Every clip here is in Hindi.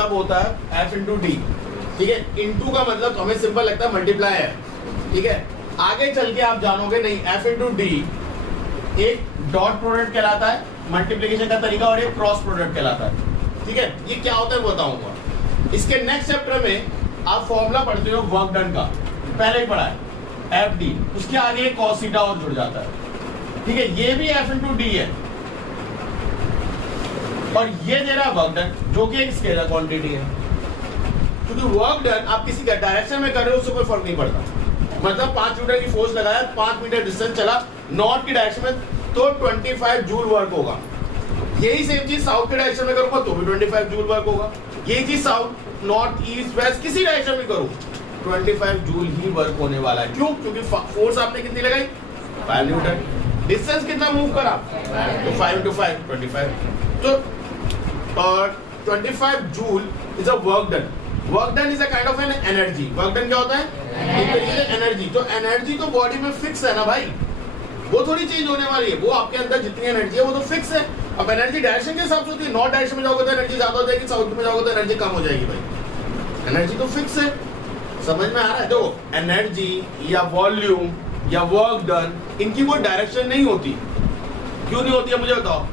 मतलब होता है F इंटू डी, ठीक है। इंटू का मतलब हमें सिंपल लगता है मल्टीप्लाई है, ठीक है। आगे चल के आप जानोगे नहीं, F इंटू डी एक डॉट प्रोडक्ट कहलाता है मल्टीप्लिकेशन का तरीका, और एक क्रॉस प्रोडक्ट कहलाता है, ठीक है। ये क्या होता है बताऊंगा। इसके नेक्स्ट चैप्टर में आप फॉर्मूला पढ़ते हो वर्क डन का, पहले ही पढ़ा है एफ डी, उसके आगे कॉस थीटा और जुड़ जाता है, ठीक है। ये भी एफ इंटू डी है, और ये दे रहा है वर्क डन, जो कि एक स्केलर क्वांटिटी है। क्योंकि वर्क डन आप किसी का डायरेक्शन में कर रहे हो उससे कोई फर्क नहीं पड़ता। मतलब 5 न्यूटन की फोर्स लगाया, 5 मीटर डिस्टेंस चला नॉर्थ की डायरेक्शन में, तो 25 जूल वर्क होगा। यही सेम चीज साउथ के डायरेक्शन में करूंगा तो भी 25 जूल वर्क होगा। यही चीज साउथ नॉर्थ ईस्ट वेस्ट किसी डायरेक्शन में करूं 25 जूल ही वर्क होने वाला है। क्यों? क्योंकि फोर्स आपने कितनी लगाई 5 न्यूटन, डिस्टेंस कितना मूव करा तो 5 into 5 25, तो और 25 joule is a work done. Work done is a kind of an energy. Work done क्या होता है? एनर्जी। तो एनर्जी तो बॉडी में फिक्स है ना भाई, वो थोड़ी चेंज होने वाली है। वो आपके अंदर जितनी एनर्जी है वो तो फिक्स है। अब एनर्जी डायरेक्शन के हिसाब से होती है, नॉर्थ डायरेक्शन में जाओगे तो एनर्जी ज्यादा हो जाएगी, साउथ में जाओगे तो एनर्जी कम हो जाएगी भाई। एनर्जी तो फिक्स है, समझ में आ रहा है? देखो एनर्जी या वॉल्यूम या वर्क डन, इनकी वो डायरेक्शन नहीं होती। क्यों नहीं होती है मुझे बताओ।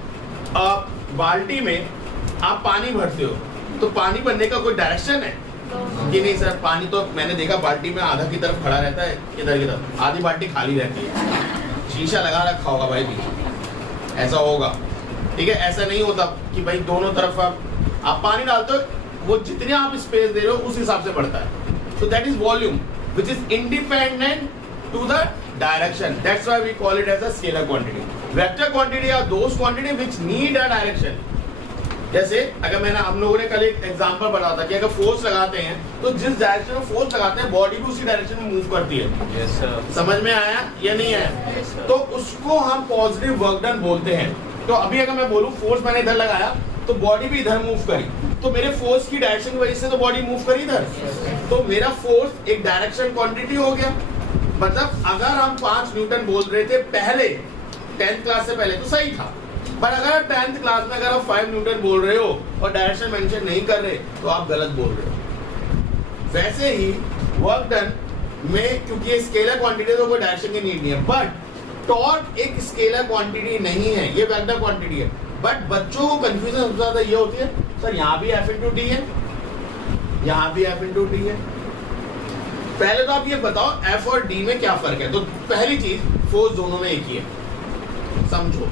आप बाल्टी में आप पानी भरते हो तो पानी भरने का कोई डायरेक्शन है कि नहीं सर? पानी तो मैंने देखा बाल्टी में आधा की तरफ खड़ा रहता है, इधर की तरफ आधी बाल्टी खाली रहती है, शीशा लगा रखा होगा भाई भी, ऐसा होगा, ठीक है। ऐसा नहीं होता कि भाई दोनों तरफ आप पानी डालते हो, वो जितने आप स्पेस दे रहे हो उस हिसाब से बढ़ता है। So that is volume which is independent to the direction, that's why we call it as a scalar quantity. Vector quantity are those quantity which need a direction. जैसे अगर मैंने हम लोगों ने कल एक एग्जांपल बताया था कि अगर फोर्स लगाते हैं तो जिस डायरेक्शन में फोर्स लगाते हैं बॉडी भी उसी डायरेक्शन में मूव करती है। yes, समझ में आया या नहीं आया? yes, तो उसको हम पॉजिटिव वर्क डन बोलते हैं। तो अभी अगर मैं बोलूं फोर्स मैंने इधर लगाया तो बॉडी भी इधर मूव करी, तो मेरे फोर्स की डायरेक्शन की वजह से तो बॉडी मूव करी इधर, तो मेरा फोर्स एक डायरेक्शन क्वांटिटी हो गया। मतलब अगर हम 5 न्यूटन बोल रहे थे पहले 10th क्लास से पहले तो सही था, पर अगर 10th क्लास में अगर आप 5 न्यूटन बोल रहे हो और डायरेक्शन मेंशन नहीं कर रहे तो आप गलत बोल रहे हो। वैसे ही वर्क डन में क्योंकि ये स्केलर क्वांटिटी तो कोई डायरेक्शन की नीड नहीं है, बट टॉर्क एक स्केलर क्वांटिटी नहीं है, ये वेक्टर क्वांटिटी है। बट बच्चों को कंफ्यूजन सबसे ज्यादा ये होती है सर यहाँ भी F इंटू डी है, यहाँ भी F इंटू डी है। पहले तो आप ये बताओ F और D में क्या फर्क है। तो पहली चीज फोर्स दोनों में एक ही है, समझो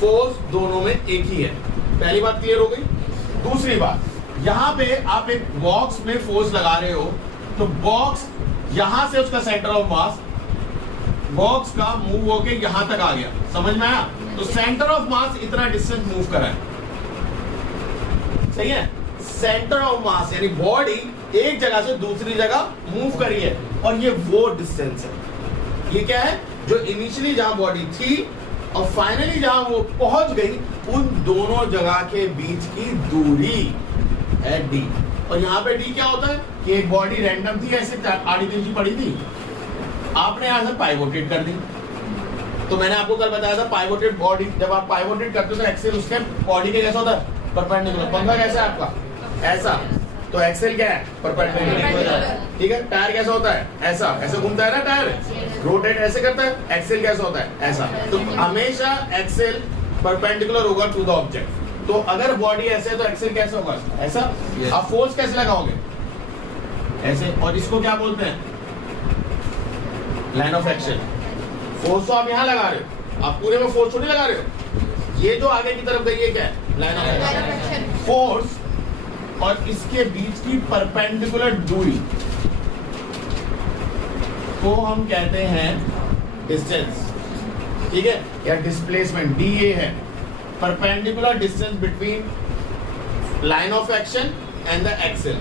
फोर्स दोनों में एक ही है, पहली बात क्लियर हो गई। दूसरी बात, यहाँ पे आप एक बॉक्स में फोर्स लगा रहे हो तो बॉक्स यहां से उसका सेंटर ऑफ मास बॉक्स का मूव होके यहां तक आ गया, समझ में आया? तो सेंटर ऑफ मास इतना डिस्टेंस मूव करा है, सही है। सेंटर ऑफ मास यानी बॉडी एक जगह से दूसरी जगह मूव करी है, और ये वो डिस्टेंस है। ये क्या है? जो इनिशियली जहां बॉडी थी और फाइनली जहां वो पहुंच गई, उन दोनों जगह के बीच की दूरी है डी। और यहाँ पे डी क्या होता है कि एक बॉडी रैंडम थी, ऐसे आड़ी तिरछी पड़ी थी, आपने यहां से पाइवोटेट कर दी। तो मैंने आपको कल बताया था पाइवोटेड बॉडी, जब आप पाइवोटेट करते हो तो एक्सेल उसके बॉडी के कैसा होता है? परपेंडिकुलर। पंखा कैसा है आपका? ऐसा, तो एक्सेल क्या है? परपेंडिकुलर, ठीक है। टायर कैसा होता है? ऐसा, ऐसे घूमता है ना टायर, रोटेट ऐसे करता है। एक्सेल कैसा होता है? ऐसा। तो हमेशा एक्सेल परपेंडिकुलर होगा टू द ऑब्जेक्ट। तो अगर बॉडी ऐसे है तो एक्सेल कैसे होगा? ऐसा। आप फोर्स कैसे लगाओगे? ऐसे। और इसको क्या बोलते हैं? Line of action. फोर्स तो आप यहाँ लगा रहे हो, आप पूरे में फोर्स थोड़ी लगा रहे हो। ये जो आगे की तरफ गई है क्या है? Line of action. फोर्स और इसके बीच की परपेंडिकुलर दूरी को हम कहते हैं डिस्टेंस, ठीक है, या डिस्प्लेसमेंट। डी ये है perpendicular distance between line of action and the axle.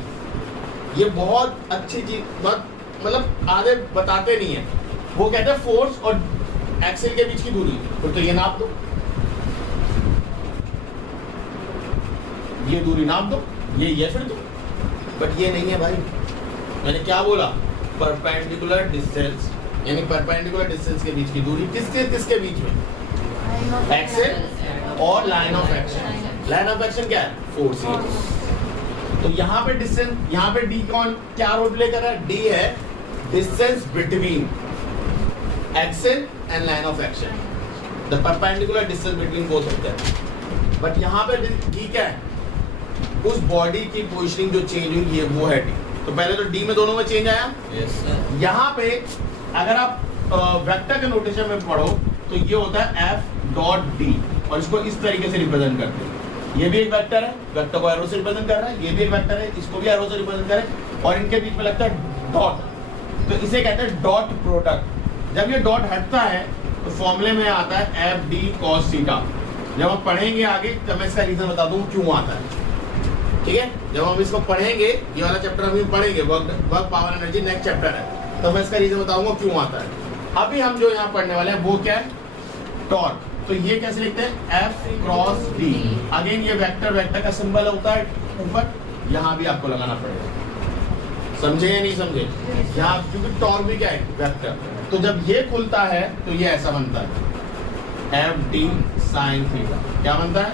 ये बहुत अच्छी चीज, बहुत मतलब आधे बताते नहीं है। वो कहते हैं फोर्स और एक्सेल के बीच की दूरी, तो ये नाप दो, ये दूरी नाप दो, ये फिर दो। बट ये नहीं है भाई, मैंने क्या बोला? परपेंडिकुलर डिस्टेंस, यानी परपेंडिकुलर डिस्टेंस के बीच की दूरी। किसके बीच में? एक्सेल और line of action. Line of action क्या है? फोर्स। तो यहाँ पे डिस्टेंस, यहाँ पे डी कौन क्या रोल प्ले कर रहा है? डी है distance between axle and line of action, the perpendicular distance between both of them. But यहाँ पे डी क्या है? उस बॉडी की पोजीशनिंग जो चेंज हुई है वो है डी। तो पहले तो डी में दोनों में चेंज आया। यहाँ पे अगर आप वेक्टर के नोटेशन में पढ़ो तो ये होता है एफ डॉट डी, और इसको इस तरीके से रिप्रेजेंट करते हैं। ये भी एक वेक्टर है, वेक्टर को एरो से रिप्रेजेंट कर रहा है, ये भी एक वेक्टर है, इसको भी एरो से रिप्रेजेंट कर रहा है, और इनके बीच में लगता है डॉट, तो इसे कहते हैं डॉट प्रोडक्ट। जब ये डॉट हटता है तो फॉर्मूले में आता है एफ डी कॉस थीटा। जब हम पढ़ेंगे आगे तब मैं इसका रीजन बता दूं क्यों आता है, ठीक है? जब हम इसको पढ़ेंगे, ये वाला चैप्टर हम पढ़ेंगे, work power energy next chapter है, तो मैं इसका रीजन बताऊंगा क्यों आता है। अभी हम जो यहाँ पढ़ने वाले हैं वो क्या है? टॉर्क। तो ये कैसे लिखते हैं? F cross D. अगेन ये वेक्टर का सिंबल होता है ऊपर, यहाँ भी आपको लगाना पड़ेगा। समझे या नहीं समझे? यहाँ क्योंकि टॉर्क भी क्या है? वेक्टर। तो जब ये खुलता है तो ये ऐसा बनता है एफ डी साइन थीटा। क्या बनता है?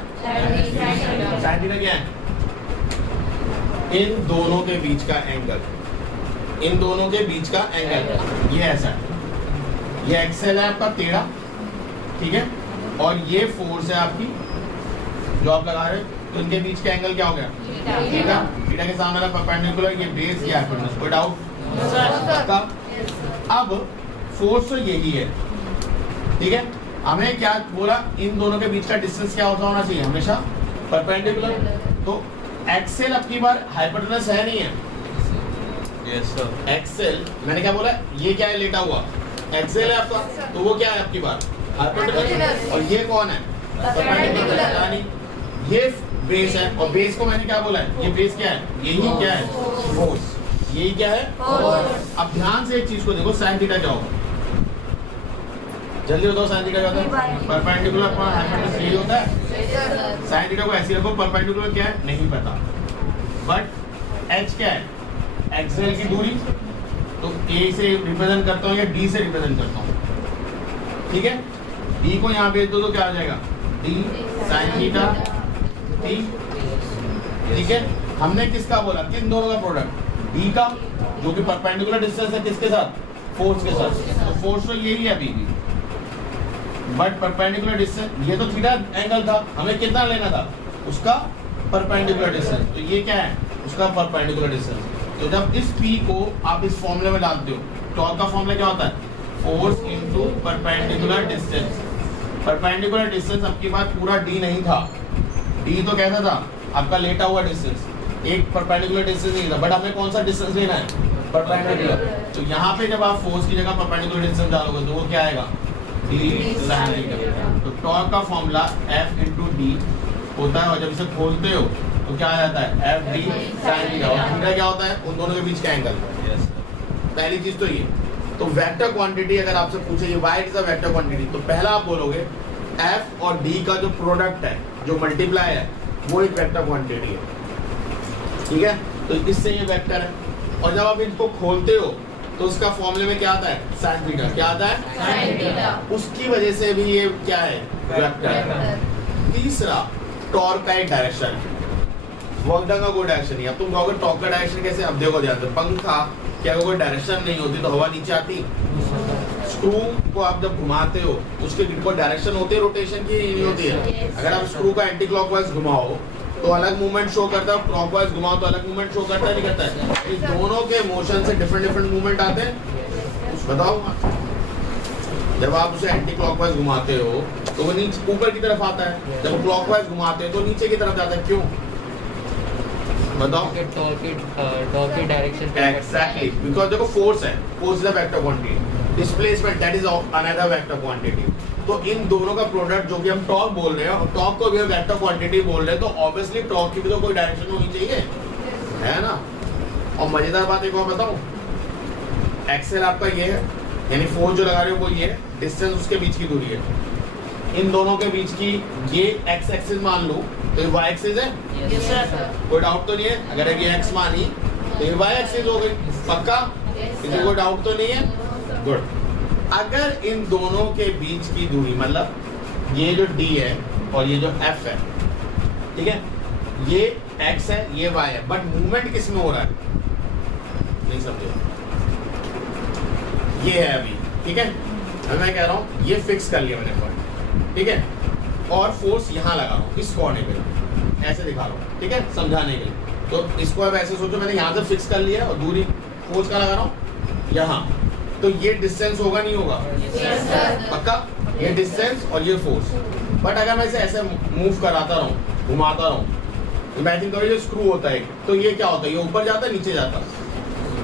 साइन थीटा क्या है? इन दोनों के बीच का एंगल, इन दोनों के बीच का एंगल ये ऐसा है। ये एक्सेल है आपका टेढ़ा, ठीक है, और ये फोर्स है आपकी जो आप लगा रहे हो, तो इनके बीच का एंगल क्या हो गया? थीटा। थीटा के सामने वाला परपेंडिकुलर, ये बेस, ये हाइपोटेनस। कोई डाउट? अब फोर्स तो यही है, ठीक है। हमें क्या बोला? इन दोनों के बीच का डिस्टेंस क्या होना चाहिए? हमेशा परपेंडिकुलर। तो एक्सेल अपनी बार हाइपोटेनस है नहीं है? Yes sir. एक्सेल मैंने क्या बोला? ये क्या है? लेटा हुआ एक्सेल है आपका, तो वो क्या है आपकी बार? हाइपोटेनस। और ये कौन है? परपेंडिकुलर। यानी ये बेस है, और बेस को मैंने क्या बोला है? ये बेस क्या है? यही क्या है? फोर्स। यही क्या है? अब ध्यान से एक चीज को देखो, साइन थीटा क्या होगा? जल्दी बताओ, साइन थीटा क्या होता है? Perpendicular upon hypotenuse. यही होता है। साइन थीटा को ऐसे रखो, परपेंडिकुलर क्या है नहीं पता, बट एच क्या है? एक्सेल की दूरी, तो ए से रिप्रेजेंट करता हूँ या डी से रिप्रेजेंट करता हूँ, ठीक है। डी को यहाँ भेज दो तो क्या आ जाएगा? डी साइन थीटा टी, ठीक है। हमने किसका बोला? किन दोनों का प्रोडक्ट? डी का, जो कि परपेंडिकुलर डिस्टेंस है किसके साथ? फोर्स के साथ। तो फोर्स तो यही है अभी भी, बट परपेंडिकुलर डिस्टेंस, ये तो थीटा एंगल था, हमें कितना लेना था? उसका परपेंडिकुलर डिस्टेंस। तो ये क्या है? उसका परपेंडिकुलर डिस्टेंस। तो जब इस P को आप इस फॉर्मूले में डालते हो, टॉर्क का फॉर्मूला क्या होता है? Force into perpendicular distance. Perpendicular distance आपके पास पूरा D नहीं था, D तो कैसा था? आपका लेटा हुआ डिस्टेंस, एक परपेंडिकुलर डिस्टेंस नहीं था, बट हमें कौन सा डिस्टेंस लेना है? परपेंडिकुलर। तो यहाँ पे जब आप फोर्स की जगह परपेंडिकुलर डिस्टेंस डालोगे तो वो क्या आएगा? D sine theta. तो टॉर्क का फॉर्मूला F इनटू D होता है, और जब इसे खोलते हो तो क्या आ जाता है? F D sine theta. और थीटा क्या होता है? उन दोनों के बीच का एंगल। पहली चीज तो ये। तो वेक्टर क्वांटिटी अगर आपसे पूछे why is a vector quantity, तो पहला आप बोलोगे एफ और डी का जो प्रोडक्ट है, जो मल्टीप्लाई है, वो एक वेक्टर क्वांटिटी है, ठीक है। तो इससे ये वेक्टर है, और जब आप इनको खोलते हो तो उसका फॉर्मूले में क्या आता है? Sine theta. क्या आता है? Sine theta. उसकी वजह से भी ये क्या है? वेक्टर। तीसरा, टॉर्क का एक डायरेक्शन, वर्क डन का कोई डायरेक्शन नहीं। अब तुम कहोगे टॉर्क का डायरेक्शन कैसे? अब देखो ध्यान से, पंखा क्या कोई डायरेक्शन नहीं होती तो हवा नीचे आती? स्क्रू को आप जब घुमाते हो उसके कोई डायरेक्शन होती है रोटेशन की? नहीं होती है। अगर आप स्क्रू का एंटी क्लॉकवाइज घुमाओ तो अलग मूवमेंट शो करता है, क्लॉकवाइज घुमाओ तो अलग मूवमेंट शो करता है, नहीं करता है? इस दोनों के मोशन से डिफरेंट मूवमेंट आते हैं। बताओ, जब आप उसे एंटी क्लॉकवाइज घुमाते हो तो वो नीचे ऊपर की तरफ आता है, जब क्लॉकवाइज घुमाते हो तो नीचे की तरफ जाता है। क्यों? बताओ। टॉर्क की डायरेक्शन एग्जैक्टली, बिकॉज देखो फोर्स है, force is a vector quantity, displacement that is another vector quantity. तो इन दोनों का प्रोडक्ट जो कि हम टॉर्क बोल रहे हैं, और टॉर्क को भी हम वेक्टर क्वांटिटी बोल रहे हैं, तो ऑब्वियसली टॉर्क की भी तो कोई डायरेक्शन होनी चाहिए, है ना। और मजेदार बात एक और बताऊं, एक्सेल आपका ये है, यानी फोर्स जो लगा रहे हो वो ये है, डिस्टेंस उसके बीच की दूरी है। इन दोनों के बीच की ये एक्स एक्सिस मान लो तो ये वाई एक्सिस है। Yes sir. कोई डाउट तो नहीं है? अगर ये एक्स मानी तो ये वाई एक्सिस हो गई, पक्का? इसमें कोई डाउट तो नहीं है? गुड। अगर इन दोनों के बीच की दूरी, मतलब ये जो D है और ये जो F है, ठीक है, ये x है, ये y है, बट मूवमेंट किस में हो रहा है? नहीं समझे? ये है अभी, ठीक है। अब मैं कह रहा हूँ ये फिक्स कर लिया मैंने पॉइंट, ठीक है, और फोर्स यहाँ लगा रहा हूँ इस कोने पे, ऐसे दिखा रहा हूँ, ठीक है, समझाने के लिए। तो इसको अब ऐसे सोचो, मैंने यहाँ से फिक्स कर लिया और दूरी फोर्स का लगा रहा हूँ यहाँ, तो ये डिस्टेंस होगा नहीं होगा? पक्का? ये डिस्टेंस और ये फोर्स। बट अगर मैं इसे ऐसे मूव कराता रहूँ, घुमाता रहूँ, इमेजिन करो ये स्क्रू होता है, तो ये क्या होता है? ये ऊपर जाता है, नीचे जाता है?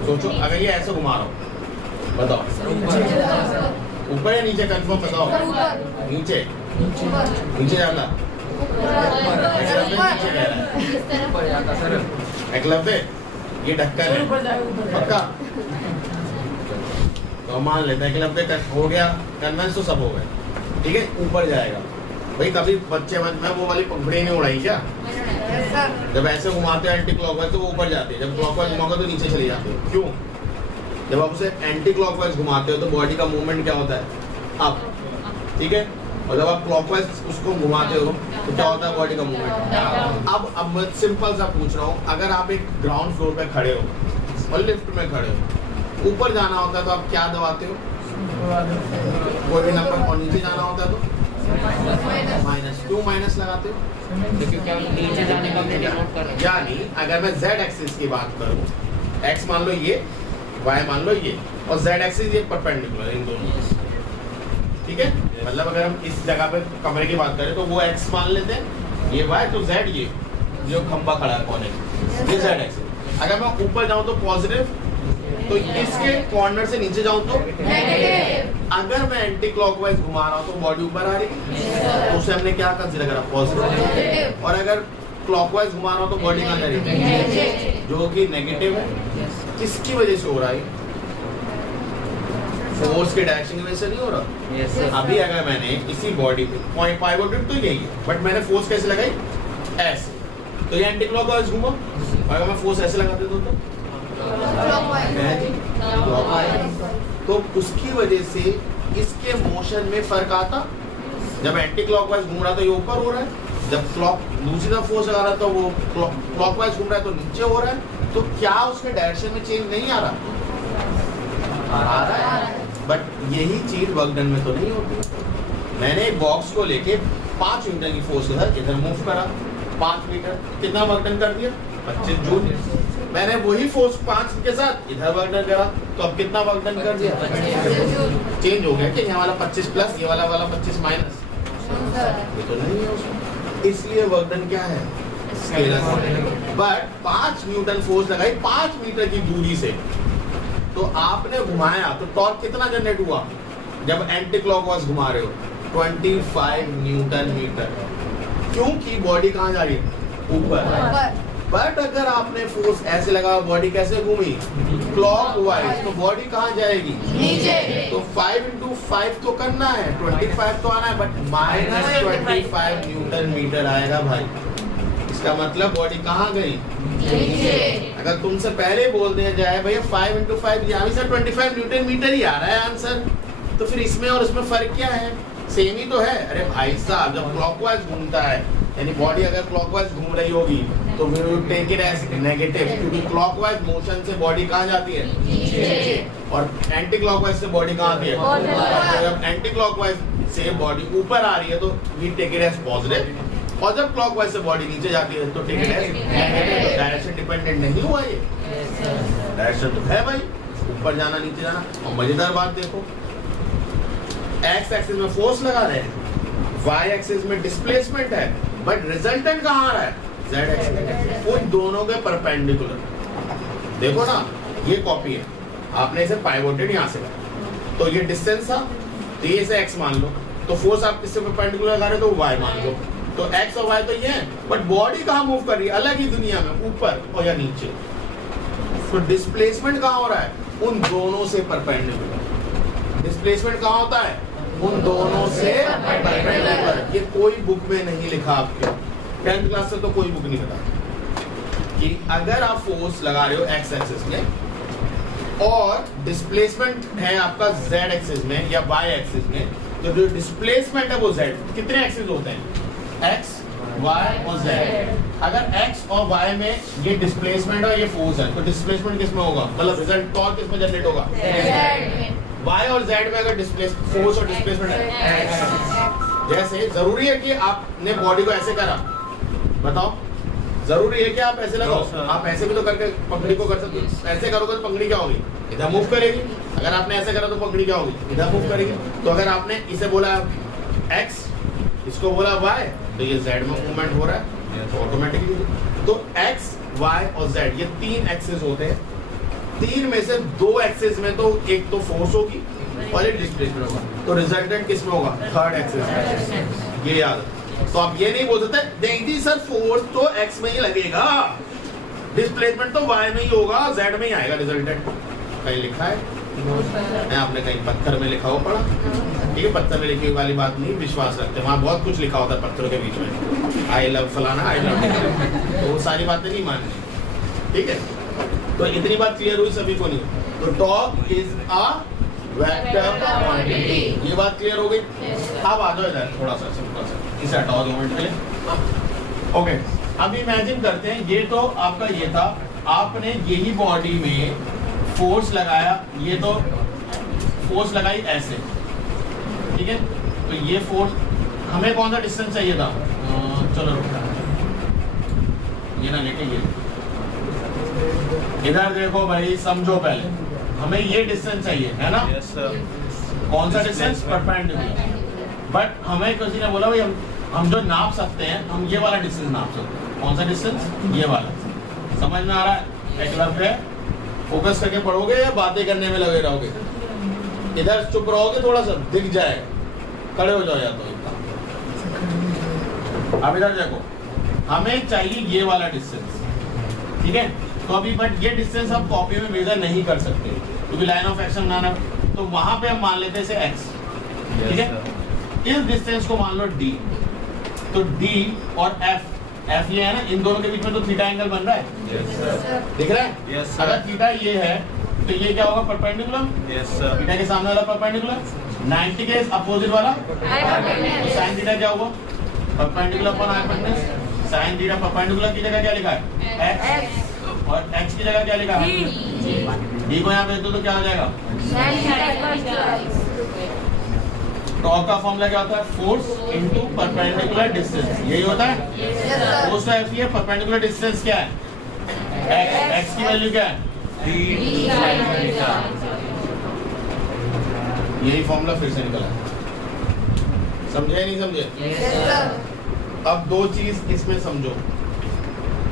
सोचो, अगर ये ऐसे घुमा रहा हूँ, बताओ ऊपर या नीचे? कंफर्म बताओ। नीचे? नीचे जाता? एकलव्य, ये ढक्कन है, पक्का? तो मान लेते हैं एकलव्य हो गया, कन्वेंस तो सब हो गए, ठीक है, ऊपर जाएगा। भाई कभी बच्चे में वो वाली पंखुड़ी नहीं उड़ाई क्या? जब ऐसे घुमाते हैं एंटी क्लॉकवाइज तो वो ऊपर जाती है, जब क्लॉकवाइज घुमाओगे तो नीचे चली जाती है। क्यों? जब आप उसे एंटी क्लॉकवाइज घुमाते हो तो बॉडी का मूवमेंट क्या होता है? अप, ठीक है, और जब आप क्लॉकवाइज उसको घुमाते हो तो क्या होता है? बॉडी का मूवमेंट। अब मैं सिंपल सा पूछ रहा हूँ, अगर आप एक ग्राउंड फ्लोर पे खड़े हो और लिफ्ट में खड़े हो, ऊपर जाना होता है तो आप क्या दबाते हो? कोई भी नंबर, और नीचे जाना होता है तो माइनस। क्यों माइनस लगाते हो? क्योंकि हम नीचे जाने का हमने डिनोट कर रहे हैं। यानी अगर मैं z एक्सिस की बात करूं, x मान लो ये, y मान लो ये, और z एक्सिस ये परपेंडिकुलर इन दोनों, ठीक है। मतलब अगर हम इस जगह पे कमरे की बात करें तो वो x मान लेते हैं, ये y, तो z ये जो खंबा खड़ा है कोने में, ये z एक्सिस। अगर मैं ऊपर जाऊं तो पॉजिटिव, तो इसके कॉर्नर से नीचे जाऊं तो नेगेटिव। अगर मैं एंटी क्लॉकवाइज घुमा रहा हूं तो बॉडी ऊपर आ रही है, तो उसे हमने क्या कंसीडर करा? पॉजिटिव। और अगर क्लॉकवाइज घुमा रहा हूं तो बॉडी कहां जा रही है? जो कि नेगेटिव है। किसकी वजह से हो रहा है? फोर्स के डायरेक्शन की वजह से नहीं हो रहा। अभी अगर मैंने इसी बॉडी पे पाइवोटेड तो यही है, बट मैंने फोर्स कैसे लगाई? ऐसे, तो ये एंटी क्लॉकवाइज घूमा। अगर मैं फोर्स ऐसे लगाते तो तो उसकी वजह से इसके मोशन में फर्क आता। जब एंटी क्लॉकवाइज घूम रहा तो ये ऊपर हो रहा है, जब क्लॉक दूसरी तरफ फोर्स लगा रहा तो वो क्लॉकवाइज घूम रहा है तो नीचे हो रहा है। तो क्या उसके डायरेक्शन में चेंज नहीं आ रहा? आ रहा है, बट यही चीज वर्क डन में तो नहीं होती। मैंने एक बॉक्स को लेके 5 मीटर की फोर्स के साथ इधर मूव करा, 5 मीटर, कितना वर्क डन कर दिया? 25 जूल। मैंने वही फोर्स 5 के साथ इधर वर्क डन करा, तो अब कितना वर्क डन कर दिया? चेंज हो गया कि ये वाला 25 प्लस, ये वाला 25 माइनस, ये तो नहीं है उसमें। इसलिए वर्क डन क्या है? स्केलर। बट 5 न्यूटन फोर्स लगाई 5 मीटर की दूरी से, तो आपने घुमाया तो टॉर्क कितना जनरेट हुआ? जब एंटी क्लॉकवाइज घुमा रहे हो 25 न्यूटन मीटर, क्योंकि बॉडी कहाँ जा रही है? ऊपर। बट अगर आपने फोर्स ऐसे लगा, बॉडी कैसे घूमी? क्लॉकवाइज, तो बॉडी कहाँ जाएगी? नीचे। तो 5 × 5 तो करना है, 25 तो आना है, बट -25 न्यूटन मीटर आएगा भाई। इसका मतलब बॉडी कहाँ गई? नीचे। अगर तुमसे पहले बोल दिया जाए भैया 5 × 5 यहाँ भी सर 25 न्यूटन मीटर ही आ रहा है आंसर, तो फिर इसमें और इसमें फर्क क्या है? सेम ही तो है। अरे भाई साहब, जब क्लॉकवाइज घूमता है, यानी बॉडी अगर क्लॉकवाइज घूम रही होगी तो we will take it as negative, क्योंकि क्लॉकवाइज मोशन से बॉडी कहाँ जाती है? नीचे। और एंटी क्लॉकवाइज से बॉडी कहाँ आती है? ऊपर। जब एंटी क्लॉकवाइज से बॉडी ऊपर आ रही है तो we take it as positive, और जब क्लॉकवाइज से बॉडी नीचे जाती है तो take it as negative. Direction dependent नहीं हुआ ये, डायरेक्शन तो है भाई, ऊपर जाना नीचे जाना। और मजेदार बात देखो, एक्स एक्सिस में फोर्स लगा रहे हैं, वाई एक्सिस में डिस्प्लेसमेंट है, बट रिजल्टेंट कहाँ आ रहा है? Z axis. उन दोनों के परपेंडिकुलर। देखो ना, ये कॉपी है, आपने इसे पाइवोटेड यहाँ से करा, तो ये डिस्टेंस था, तो ये इसे एक्स मान लो, तो फोर्स आप किससे परपेंडिकुलर लगा रहे हो? तो वाई मान लो, तो एक्स और वाई तो ये है, बट बॉडी कहाँ मूव कर रही है? अलग ही दुनिया में, ऊपर और या नीचे। तो डिस्प्लेसमेंट कहाँ हो रहा है? उन दोनों से परपेंडिकुलर। डिस्प्लेसमेंट कहाँ होता है? उन दोनों से परपेंडिकुलर। ये कोई बुक में नहीं लिखा आपके, 10th क्लास से तो कोई बुक नहीं बता कि अगर आप फोर्स लगा रहे हो एक्स एक्सिस में और डिस्प्लेसमेंट है आपका जेड एक्सिस में या वाई एक्सिस में, तो जो डिस्प्लेसमेंट है वो जेड। कितने एक्सिस होते हैं? एक्स, y और z। अगर x और y में ये डिस्प्लेसमेंट और ये फोर्स है, तो डिस्प्लेसमेंट किस में होगा, मतलब रिजल्ट टॉर्क किस में जनरेट होगा, y और z में अगर फोर्स और डिस्प्लेसमेंट है। जैसे जरूरी है कि आपने बॉडी को ऐसे करा, बताओ जरूरी है कि आप ऐसे लगाओ, आप ऐसे भी तो करके पंखड़ी को कर सकते हो। ऐसे करोगे तो पंखड़ी क्या होगी, इधर मूव करेगी। अगर आपने ऐसे करा तो पंखड़ी क्या होगी, इधर मूव करेगी। तो अगर आपने इसे बोला x, इसको बोला y, तो ये z में मूवमेंट हो रहा है तो ऑटोमेटिकली। तो x, y और z ये तीन एक्सिस होते हैं। तीन में से दो एक्सिस में तो एक तो फोर्स होगी और एक डिस्प्लेसमेंट होगा, तो रिजल्टेंट किस में होगा, थर्ड एक्सिस में। ये याद है। तो आप ये नहीं बोल सकते नहीं सर फोर्स तो x में ही लगेगा, डिस्प्लेसमेंट तो y में ही होगा, z में ही आएगा रिजल्टेंट। कहीं लिखा है आपने कहीं पत्थर में लिखा हो पढ़ा, ठीक है। पत्थर में लिखी वाली बात नहीं विश्वास रखते, वहाँ बहुत कुछ लिखा होता है पत्थरों के बीच में, आई लव फलाना आई लव, तो वो सारी बातें नहीं माननी, ठीक है। तो इतनी बात क्लियर हुई सभी को नहीं। तो torque is a vector quantity, ये बात क्लियर हो गई। अब आ जाओ इधर थोड़ा सा सिंपल सा, इसे हटाओ 2 मिनट के लिए। ओके, अब इमेजिन करते हैं ये तो आपका ये था, आपने यही बॉडी में फोर्स लगाया, ये तो फोर्स लगाई ऐसे, ठीक है। तो ये फोर्स हमें कौन सा डिस्टेंस चाहिए था, चलो ये ना लेके ये इधर देखो भाई, समझो पहले हमें ये डिस्टेंस चाहिए है ना। Yes, sir. कौन सा डिस्टेंस, परपेंडिकुलर। बट हमें किसी ने बोला भाई हम जो नाप सकते हैं, हम ये वाला डिस्टेंस नाप सकते हैं। कौन सा डिस्टेंस, ये वाला। समझ में आ रहा है, एक लफ्ज़ है, फोकस करके पढ़ोगे या बातें करने में लगे रहोगे। इधर चुप रहोगे थोड़ा सा दिख जाए, खड़े हो जाओ या तो इतना। अब इधर देखो, हमें चाहिए ये वाला डिस्टेंस, ठीक है। तो अभी बट ये डिस्टेंस हम कॉपी में मेजर नहीं कर सकते क्योंकि लाइन ऑफ एक्शन बनाना, तो वहां पे हम मान लेते हैं इसे x, ठीक है। इस डिस्टेंस को मान लो d, तो d और f ये है ना, इन दोनों के बीच में तो थीटा एंगल बन रहा है, Yes, sir. दिख रहा है। Yes, sir. अगर थीटा ये है तो ये क्या होगा, परपेंडिकुलर। Yes, sir. थीटा के सामने वाला परपेंडिकुलर, 90 के अपोजिट वाला तो साइन थीटा क्या होगा, perpendicular upon hypotenuse. Sine theta perpendicular की जगह क्या लिखा है, x, और x की जगह क्या लिखा है, d को यहाँ भेज दो तो क्या हो जाएगा, टॉर्क का फॉर्मूला क्या होता है, फोर्स इनटू परपेंडिकुलर डिस्टेंस, यही होता है। फोर्स का F है, परपेंडिकुलर डिस्टेंस क्या है, x की वैल्यू क्या है, यही फॉर्मूला फिर से निकला। समझे या नहीं समझे। अब दो चीज इसमें समझो,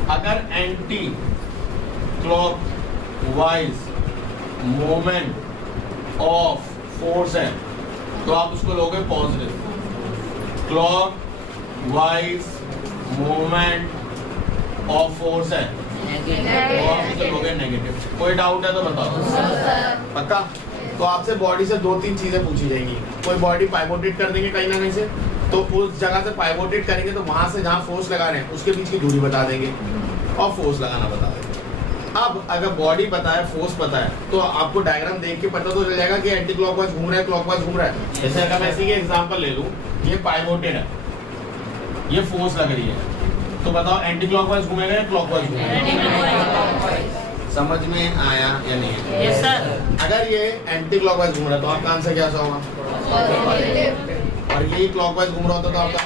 अगर anti clock wise movement of force है तो आप उसको लोगे positive, clock wise movement of force है तो आप उसे लोगे नेगेटिव। कोई डाउट है तो बताओ, पक्का। तो आपसे बॉडी से 2-3 चीजें पूछी जाएंगी। कोई बॉडी पाइवोटेट कर देंगे कहीं ना कहीं से, तो उस जगह से पाइवोटेट करेंगे तो वहां से जहाँ फोर्स लगा रहे हैं उसके बीच की दूरी बता देंगे और फोर्स लगाना बता देंगे। अब अगर बॉडी पता है, फोर्स पता है, तो आपको डायग्राम देख के पता तो चल जाएगा कि एंटी क्लॉकवाइज घूम रहा है, क्लॉकवाइज घूम रहा है। जैसे अगर मैं इसी के एग्जांपल ले लूं, ये पाइवोटेड है, ये फोर्स लग रही है, तो बताओ एंटी क्लॉकवाइज घूमेगा या क्लॉकवाइज घूमेगा। समझ में आया या नहीं? Yes sir. अगर ये एंटी क्लॉकवाइज घूम रहा है तो आपका आंसर क्या होगा, और यही क्लॉकवाइज घूम रहा होता तो आपका